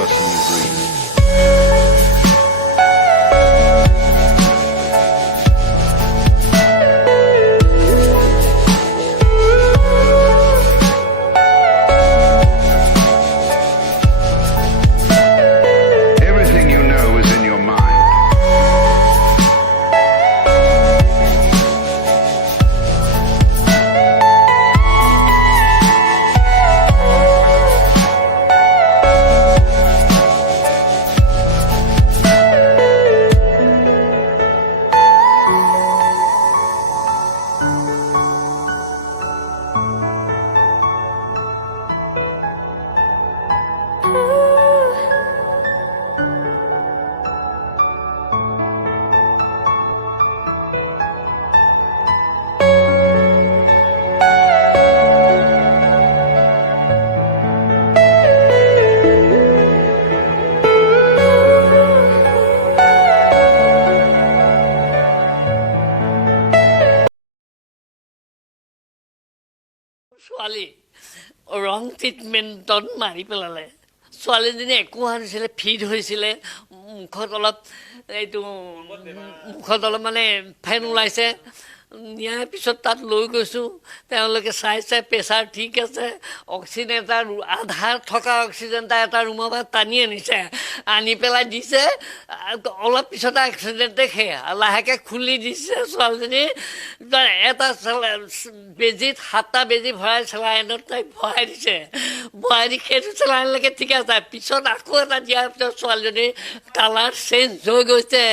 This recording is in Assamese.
person you breathe. Everything you know is in your mind. ছোৱালী ৰং ট্ৰিটমেণ্টত মাৰি পেলালে ছোৱালীজনী একো হোৱা নাছিলে ফিট হৈছিলে মুখত অলপ এইটো মুখত অলপ মানে ফেন ওলাইছে নিয়াৰ পিছত তাত লৈ গৈছোঁ তেওঁলোকে চাইছে প্ৰেছাৰ ঠিক আছে অক্সিজেন এটা আধা থকা অক্সিজেন এটা ৰুমৰ পৰা টানি আনিছে আনি পেলাই দিছে অলপ পিছতে এক্সিডেণ্টে সেয়া লাহেকৈ খুলি দিছে ছোৱালীজনী এটা বেজীত 7টা বেজী ভৰাই চেলাইনত তাইক ভৰাই দিছে ভৰাই দি সেইটো চেলাইনলৈকে ঠিক আছে পিছত আকৌ এটা দিয়াৰ পিছত ছোৱালীজনী কালাৰ চেঞ্জ হৈ গৈছে